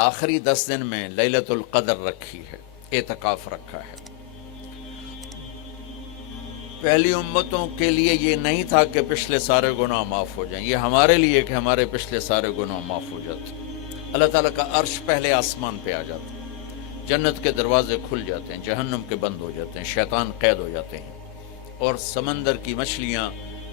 آخری 10 دن میں لیلۃ القدر رکھی ہے، اعتکاف رکھا ہے۔ پہلی امتوں کے لیے یہ نہیں تھا کہ پچھلے سارے گناہ معاف ہو جائیں، یہ ہمارے لیے کہ ہمارے پچھلے سارے گناہ معاف ہو جاتے۔ اللہ تعالیٰ کا عرش پہلے آسمان پہ آ جاتا ہے، جنت کے دروازے کھل جاتے ہیں، جہنم کے بند ہو جاتے ہیں، شیطان قید ہو جاتے ہیں، اور سمندر کی مچھلیاں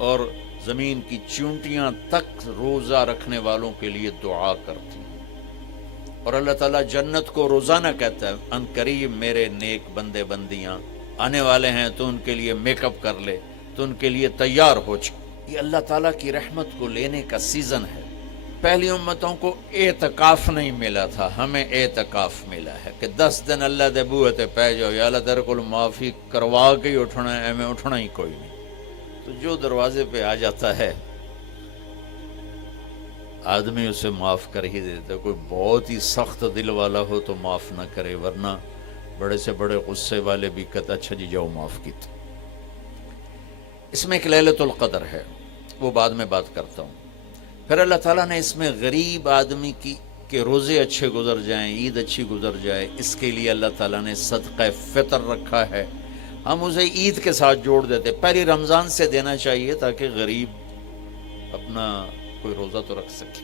اور زمین کی چونٹیاں تک روزہ رکھنے والوں کے لیے دعا کرتی ہیں، اور اللہ تعالیٰ جنت کو روزانہ کہتا ہے ان قریب میرے نیک بندے بندیاں آنے والے ہیں، تو ان کے لیے میک اپ کر لے، تو ان کے لیے تیار ہو جائے۔ یہ اللہ تعالیٰ کی رحمت کو لینے کا سیزن ہے۔ پہلی امتوں کو اعتکاف نہیں ملا تھا، ہمیں اعتکاف ملا ہے کہ 10 دن اللہ دے بوئے تے پہ جاؤ، یا اللہ تیرے کو معافی کروا کے ہی اٹھنا ہے، ہمیں اٹھنا ہی کوئی نہیں۔ تو جو دروازے پہ آ جاتا ہے آدمی اسے معاف کر ہی دیتا ہے۔ کوئی بہت ہی سخت دل والا ہو تو معاف نہ کرے، ورنہ بڑے سے بڑے غصے والے بھی کہتا اچھا جی جاؤ معاف کیتا۔ اس میں ایک لیلۃ القدر ہے، وہ بعد میں بات کرتا ہوں۔ پھر اللہ تعالیٰ نے اس میں غریب آدمی کی کہ روزے اچھے گزر جائیں، عید اچھی گزر جائے، اس کے لیے اللہ تعالیٰ نے صدقہ فطر رکھا ہے۔ ہم اسے عید کے ساتھ جوڑ دیتے، پہلی رمضان سے دینا چاہیے تاکہ غریب اپنا کوئی روزہ تو رکھ سکے۔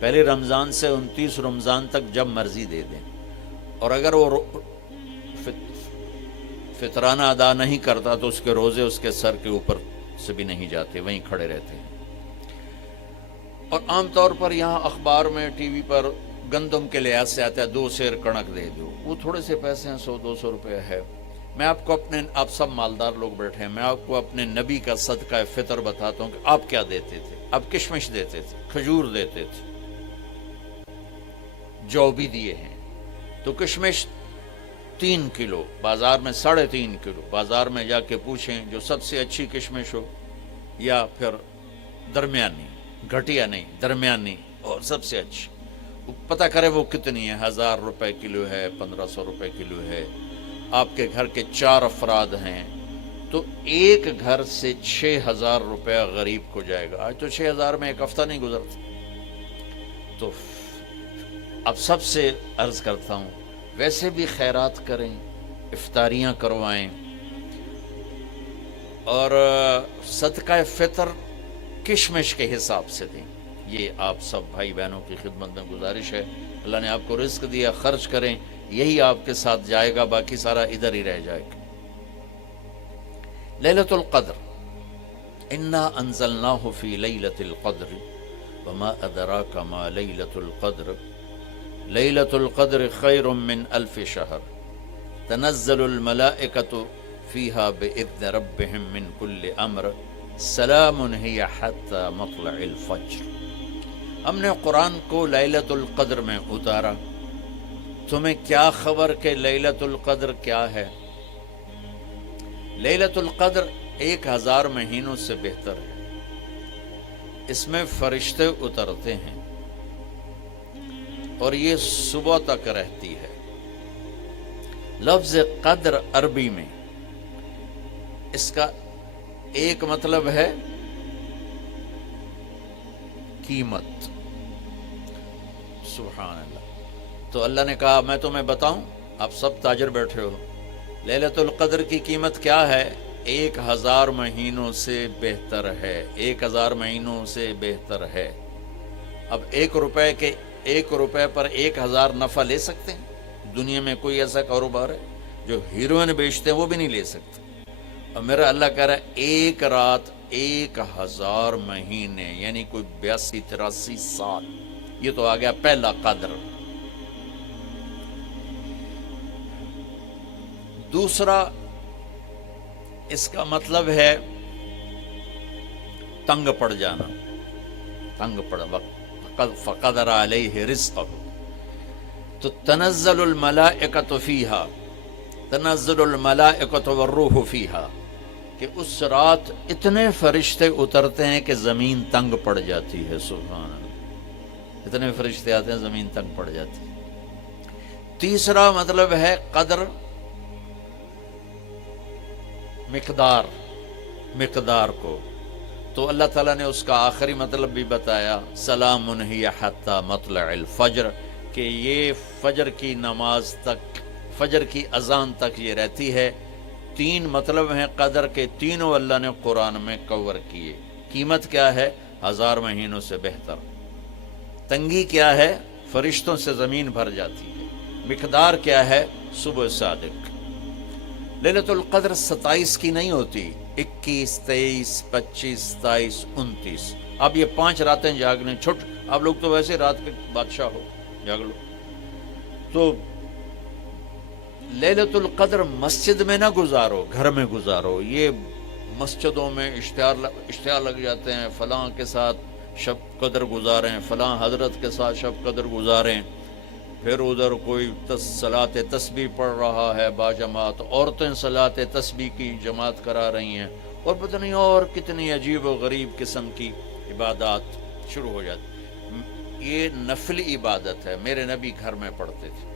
پہلی رمضان سے 29 رمضان تک جب مرضی دے دیں، اور اگر وہ فطرانہ ادا نہیں کرتا تو اس کے روزے اس کے سر کے اوپر سے بھی نہیں جاتے، وہیں کھڑے رہتے ہیں۔ اور عام طور پر یہاں اخبار میں ٹی وی پر گندم کے لحاظ سے آتا ہے 2 سیر کڑک دے دو، وہ تھوڑے سے پیسے ہیں، 100-200 روپے ہے۔ میں آپ کو آپ سب مالدار لوگ بیٹھے ہیں، میں آپ کو اپنے نبی کا صدقہ فطر بتاتا ہوں کہ آپ کیا دیتے تھے۔ آپ کشمش دیتے تھے، کھجور دیتے تھے، جو بھی دیے ہیں۔ تو کشمش 3 کلو، بازار میں 3.5 کلو، بازار میں جا کے پوچھیں جو سب سے اچھی کشمش ہو یا پھر درمیانی، گھٹیا نہیں درمیانی اور سب سے اچھی، پتہ کرے وہ کتنی ہے، 1000 روپے کلو ہے، 1500 روپے کلو ہے۔ آپ کے گھر کے 4 افراد ہیں تو ایک گھر سے 6000 روپیہ غریب کو جائے گا۔ آج تو 6000 میں ایک ہفتہ نہیں گزرتا۔ تو اب سب سے عرض کرتا ہوں ویسے بھی خیرات کریں، افطاریاں کروائیں، اور صدقہ فطر کشمش کے حساب سے دیں۔ یہ آپ سب بھائی بہنوں کی خدمت میں گزارش ہے۔ اللہ نے آپ کو رزق دیا، خرچ کریں، یہی آپ کے ساتھ جائے گا، باقی سارا ادھر ہی رہ جائے گا۔ لیلۃ القدر، انا انزلناہ فی لیلۃ القدر وما ادراک ما لیلۃ القدر لیلۃ القدر خیر من الف شہر تنزل الملائکۃ فیہا باذن ربہم من کل امر سلام ہی حتی مطلع الفجر۔ ہم نے قرآن کو لیلۃ القدر میں اتارا، تمہیں کیا خبر کہ لیلۃ القدر کیا ہے؟ لیلۃ القدر 1000 مہینوں سے بہتر ہے۔ اس میں فرشتے اترتے ہیں اور یہ صبح تک رہتی ہے۔ لفظ قدر عربی میں اس کا ایک مطلب ہے قیمت۔ سبحان اللہ۔ تو اللہ نے کہا میں تمہیں بتاؤں، آپ سب تاجر بیٹھے ہو، لیلۃ القدر کی قیمت کیا ہے؟ 1000 مہینوں سے بہتر ہے، 1000 مہینوں سے بہتر ہے۔ اب 1 روپے پر 1000 نفع لے سکتے ہیں؟ دنیا میں کوئی ایسا کاروبار ہے؟ جو ہیروئن بیچتے ہیں وہ بھی نہیں لے سکتے۔ اور میرا اللہ کہہ رہا ہے 1 رات 1000 مہینے، یعنی کوئی 82-83 سال۔ یہ تو آ گیا پہلا قدر۔ دوسرا اس کا مطلب ہے تنگ پڑ جانا، تنگ پڑ وقت فقدر علیہ رزقہ۔ تو تنزل الملائکۃ فیہا، تنزل الملائکۃ والروح فیہا، کہ اس رات اتنے فرشتے اترتے ہیں کہ زمین تنگ پڑ جاتی ہے۔ سبحان اللہ، اتنے فرشتے آتے ہیں زمین تنگ پڑ جاتی ہے۔ تیسرا مطلب ہے قدر، مقدار کو، تو اللہ تعالیٰ نے اس کا آخری مطلب بھی بتایا، سلام ہی حتی مطلع الفجر، کہ یہ فجر کی نماز تک، فجر کی اذان تک یہ رہتی ہے۔ 3 مطلب ہیں قدر کے، تینوں اللہ نے قرآن میں کور کیے۔ قیمت کیا ہے؟ 1000 مہینوں سے بہتر۔ تنگی کیا ہے؟ فرشتوں سے زمین بھر جاتی ہے۔ مقدار کیا ہے؟ صبح صادق۔ لیلۃ القدر 27 کی نہیں ہوتی، 21، 23، 25، 27، 29۔ اب یہ 5 راتیں جاگنے چھٹ، آپ لوگ تو ویسے رات کے بادشاہ ہو، جاگ لو۔ تو لیلۃ القدر مسجد میں نہ گزارو، گھر میں گزارو۔ یہ مسجدوں میں اشتہار لگ جاتے ہیں، فلاں کے ساتھ شب قدر گزاریں، فلاں حضرت کے ساتھ شب قدر گزاریں، پھر ادھر کوئی صلاۃ تسبیح پڑھ رہا ہے باجماعت، عورتیں صلاۃ تسبیح کی جماعت کرا رہی ہیں، اور پتہ نہیں اور کتنی عجیب و غریب قسم کی عبادات شروع ہو جاتی۔ یہ نفلی عبادت ہے، میرے نبی گھر میں پڑھتے تھے۔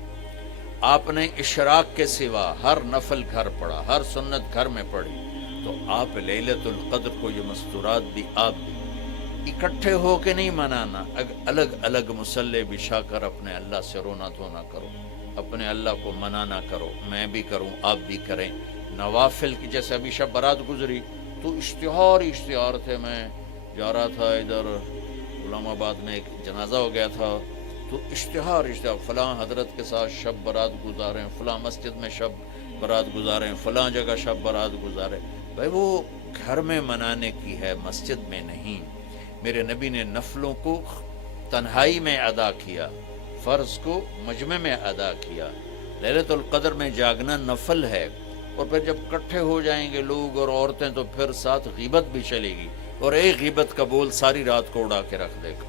آپ نے اشراق کے سوا ہر نفل گھر پڑھا، ہر سنت گھر میں پڑھی، تو آپ لیلۃ القدر کو یہ مستورات بھی آپ بھی اکٹھے ہو کے نہیں منانا، الگ الگ مصلی بچھا کر اپنے اللہ سے رونا دھونا کرو، اپنے اللہ کو منانا کرو، میں بھی کروں آپ بھی کریں۔ نوافل کی جیسے ابھی شب برات گزری تو اشتہار تھے، میں جا رہا تھا ادھر غلام آباد میں ایک جنازہ ہو گیا تھا، تو اشتہار فلاں حضرت کے ساتھ شب برات گزاریں، فلاں مسجد میں شب برات گزاریں، فلاں جگہ شب برات گزاریں۔ بھائی وہ گھر میں منانے کی ہے، مسجد میں نہیں۔ میرے نبی نے نفلوں کو تنہائی میں ادا کیا، فرض کو مجمع میں ادا کیا۔ لیلۃ القدر میں جاگنا نفل ہے، اور پھر جب کٹھے ہو جائیں گے لوگ اور عورتیں تو پھر ساتھ غیبت بھی چلے گی، اور ایک غیبت کا بول ساری رات کو اڑا کے رکھ دے گا۔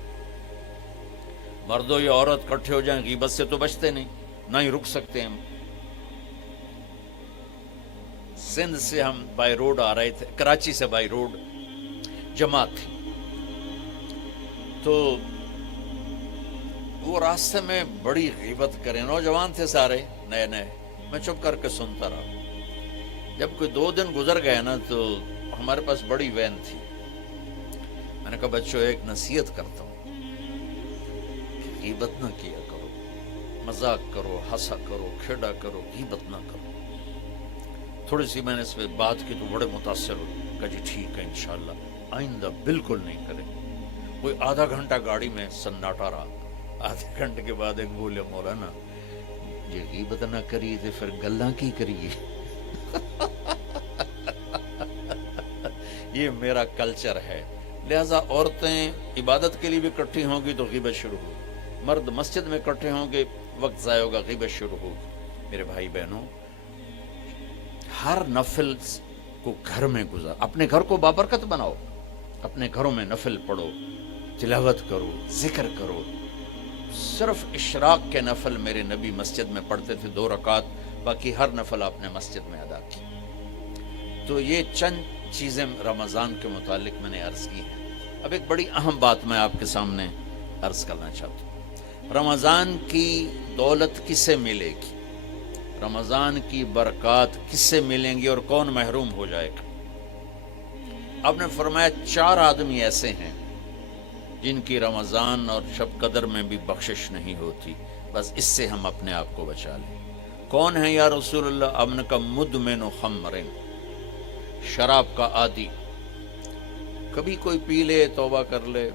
مردوں یا عورت کٹھے ہو جائیں، غیبت سے تو بچتے نہیں، نہ ہی رک سکتے ہیں۔ سندھ سے ہم بائی روڈ آ رہے تھے، کراچی سے بائی روڈ جماعت تھی، تو وہ راستے میں بڑی غیبت کریں، نوجوان تھے سارے نئے نئے، میں چپ کر کے سنتا رہا۔ جب کوئی 2 دن گزر گئے نا تو ہمارے پاس بڑی وین تھی، میں نے کہا بچوں ایک نصیحت کرتا ہوں، غیبت نہ کیا کرو، مذاق کرو، ہنسا کرو، کھیڑا کرو، غیبت نہ کرو۔ تھوڑی سی میں نے اس پہ بات کی تو بڑے متاثر ہوئے، کہا جی ٹھیک ہے انشاءاللہ آئندہ بالکل نہیں کریں۔ کوئی آدھا گھنٹہ گاڑی میں سناٹا رہا، آدھے گھنٹے کے بعد ایک بولے مولانا یہ غیبت نہ کریے تو پھر گلاں کی کریے۔ یہ میرا کلچر ہے، لہذا عورتیں عبادت کے لیے بھی اکٹھی ہوں گی تو غیبت شروع ہوگی، مرد مسجد میں اکٹھے ہوں گے وقت ضائع ہوگا، غیبت شروع ہوگی۔ میرے بھائی بہنوں، ہر نفل کو گھر میں گزار، اپنے گھر کو بابرکت بناؤ، اپنے گھروں میں نفل پڑھو، تلاوت کرو، ذکر کرو۔ صرف اشراق کے نفل میرے نبی مسجد میں پڑھتے تھے 2 رکعت، باقی ہر نفل آپ نے مسجد میں ادا کی۔ تو یہ چند چیزیں رمضان کے متعلق میں نے عرض کی ہیں۔ اب ایک بڑی اہم بات میں آپ کے سامنے عرض کرنا چاہتا ہوں، رمضان کی دولت کسے ملے گی، رمضان کی برکات کس سے ملیں گی، اور کون محروم ہو جائے گا؟ آپ نے فرمایا 4 آدمی ایسے ہیں جن کی رمضان اور شب قدر میں بھی بخشش نہیں ہوتی، بس اس سے ہم اپنے آپ کو بچا لیں۔ کون ہے یا رسول اللہ؟ آپ نے کہا مدمن خمر، شراب کا عادی، کبھی کوئی پی لے توبہ کر لے،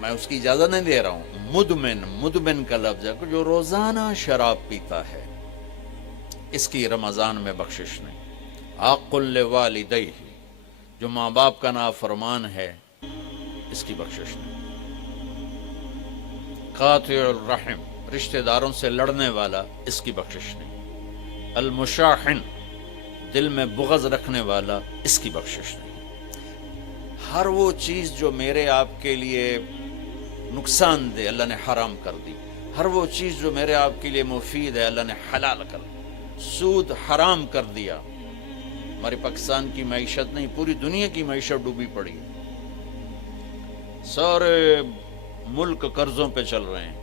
میں اس کی اجازت نہیں دے رہا ہوں، مدمن کا لفظ ہے جو روزانہ شراب پیتا ہے، اس کی رمضان میں بخشش نہیں۔ عاق لوالدیہ، جو ماں باپ کا نافرمان ہے، اس کی بخشش نہیں۔ قاطع الرحم، رشتہ داروں سے لڑنے والا، اس کی بخشش نہیں۔ المشاحن، دل میں بغض رکھنے والا، اس کی بخشش نہیں۔ ہر وہ چیز جو میرے آپ کے لیے نقصان دے اللہ نے حرام کر دی، ہر وہ چیز جو میرے آپ کے لیے مفید ہے اللہ نے حلال کر دی۔ سود حرام کر دیا، ہمارے پاکستان کی معیشت نہیں پوری دنیا کی معیشت ڈوبی پڑی، سارے ملک قرضوں پہ چل رہے ہیں،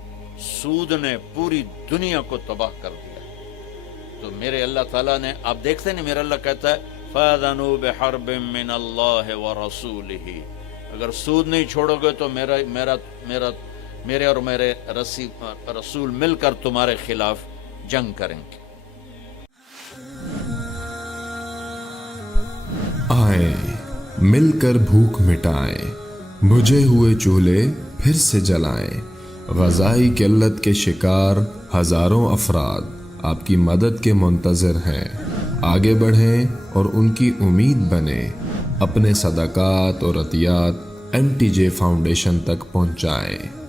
سود نے پوری دنیا کو تباہ کر دیا۔ تو میرے اللہ تعالیٰ نے، آپ دیکھتے نہیں میرا اللہ کہتا ہے فَأَذَنُوا بِحَرْبٍ مِّنَ اللَّهِ وَرَسُولِهِ، اگر سود نہیں چھوڑو گے تو میرے اور میرے رسول مل کر تمہارے خلاف جنگ کریں گے۔ آئیں مل کر بھوک مٹائیں، بجھے ہوئے چولہے پھر سے جلائیں، غذائی قلت کے شکار ہزاروں افراد آپ کی مدد کے منتظر ہیں۔ آگے بڑھیں اور ان کی امید بنیں، اپنے صدقات اور عطیات MTJ فاؤنڈیشن تک پہنچائیں۔